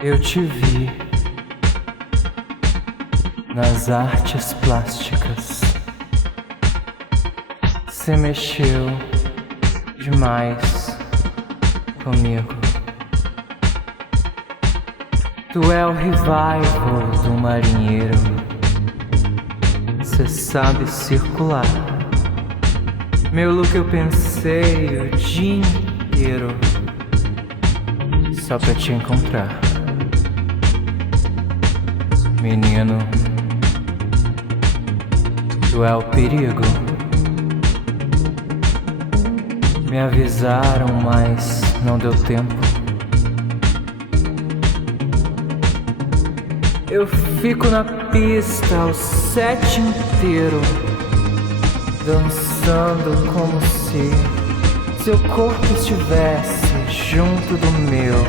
Eu te vi nas artes plásticas. Cê mexeu demais comigo. Tu é o revival do marinheiro. Cê sabe circular. Meu look eu pensei o dia inteiro só pra te encontrar. Menino, tu é o perigo. Me avisaram, mas não deu tempo. Eu fico na pista o set inteiro, dançando como se seu corpo estivesse junto do meu,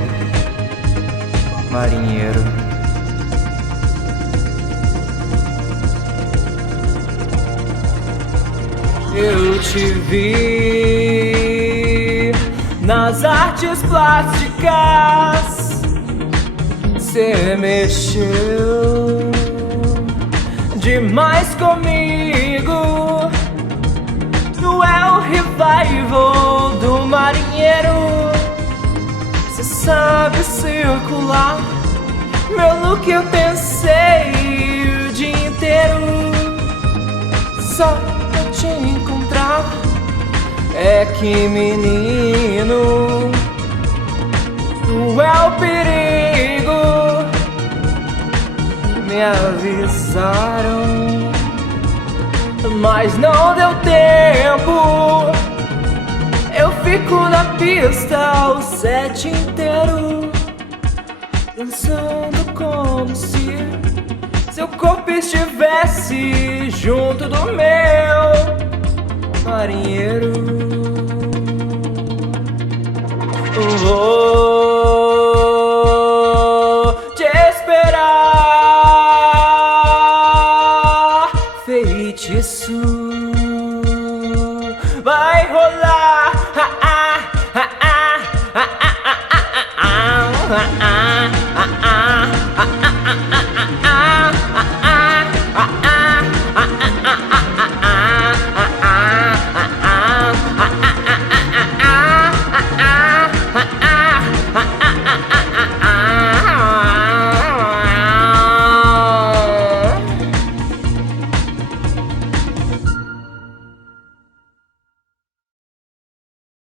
marinheiro. Eu te vi nas artes plásticas. Cê mexeu demais comigo. Tu é o revival do marinheiro. Cê sabe circular. Meu look eu pensei o dia inteiro só pra te encontrar. É que menino, tu é o perigo. Me avisaram, mas não deu tempo. Eu fico na pista o set inteiro, dançando como se seu corpo estivesse junto do meu, marinheiro. Vou te esperar, feitiço vai rolar. Ah, ah, ah, ah, ah, ah, ah, ah, ah, ah, ah.